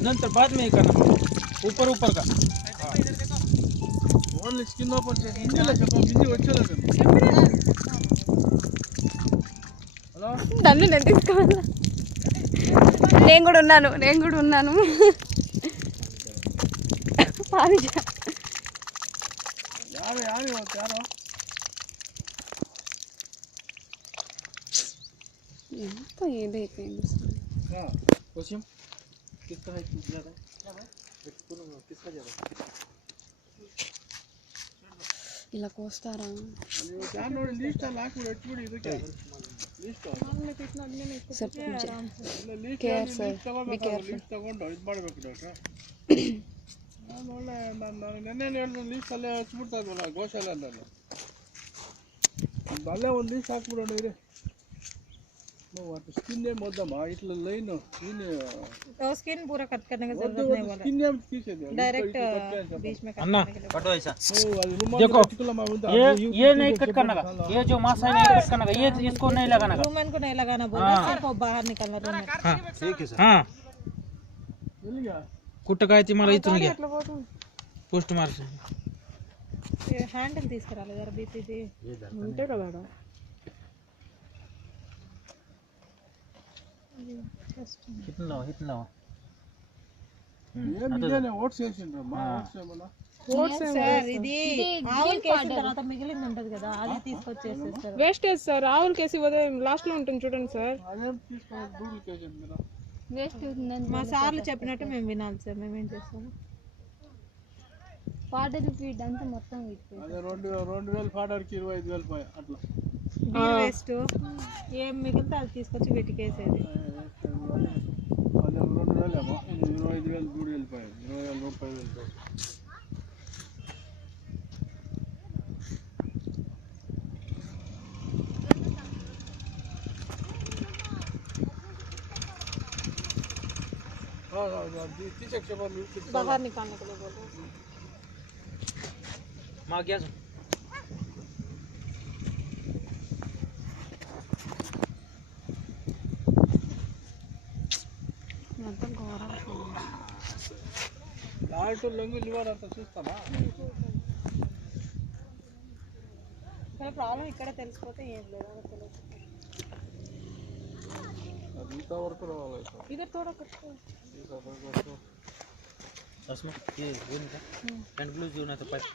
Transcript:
नंतर बाद में करना ऊपर ऊपर का ఓన్లీ స్కిన్ ఓపెన్ చేసి హిందీలో చెప్పాం హిందీ వచ్చేలేదు హలో నన్ను నేను తీసుకోవాలా నేను కూడా ఉన్నాను యారు యారు యారో ఎంత ఏదైపోయింది क्वेश्चन किसका है ज़्यादा किसका ज़्यादा ఇలా కోస్తారా क्या नोड लिस्ट लाख रेट ಇದು क्या list sir list care sir be careful list ತಗೊಂಡು ಇದು ಮಾಡಬೇಕು ಡಾಕ್ಟರ್ ನಾನು ಒಳ್ಳೆ ನಾನು ನೆನ್ನೆ ಹೇಳಿದ ಲಿಸ್ಟ್ ಅಲ್ಲೇ ಹಚ್ಚಿಬಿಡ್ತಾ ಇದ್ವಲ್ಲ ಗೋಶಾಲೆ ಅಂದಲ್ಲ ಅಲ್ಲೇ ಒಂದು ಲಿಸ್ಟ್ ಹಾಕ್ಬಿಡೋಣ ಇರಿ स्किन ने मोदमा इट्ला लाइन स्किन तो स्किन पूरा कट करने की जरूरत नहीं वाला स्किन ने पीछे दे डायरेक्ट बीच में अन्ना कट ऐसा देखो ये नहीं कट करना का ये जो मांस है नहीं कट करना का ये इसको नहीं लगाना का रूमेन को नहीं लगाना बोला सिर्फ बाहर निकलना रूमेन हां ठीक है सर हां मिल गया कुट्ट काय ती मला इथून घ्या पोस्ट मार्क ये హ్యాండిల్ తీసుకురాలే జర బీపీది ఉంటే కదా इतना ये मिले ఓట్స్ చేసిండ్రు మా ఓట్స్ ఏమన్నా ఓట్స్ సార్ ఇది ఆవుల్ కేసిన తర్వాత మిగిలింది ఉంటది కదా అది తీసుకొచ్చేసేస్తారు వేస్టేజ్ సార్ ఆవుల్ కేసి వదే లాస్ట్ లో ఉంటుంది చూడండి సార్ అదేం తీసుకో డూప్లికేషన్ మీరు వేస్ట్ అవుతుందని మా సార్లు చెప్పినట్టు మేము వినాలి సార్ మేము ఏం చేస్తాము పాడర్ ఫీడ్ అంతా మొత్తం ఇట్లా అదే 2000 ఫాడర్కి 25000 అట్లా వేస్ట్ ఏం మిగిలితే అది తీసుకొచ్చి వెటికేసేది అదే 2000 ఏమో 25000 దూరం వెళ్ళిపోయాయి 20000 రూపాయలు వెళ్ళిపోయాయి बाहर निकालने के लिए बोल रहे हैं मां गया మొత్తం ఘోరం లాల్ట్ లొంగి లివర్ అంతా చూస్తానా ఇక్కడ ప్రాబ్లం ఇక్కడ తెలిసిపోతే ఏం లేదు తెలియదు ఇంత వరకు రావాలి इधर थोड़ा करते उसमें ये वो नहीं था एंड ब्लू जो ना तो पाइप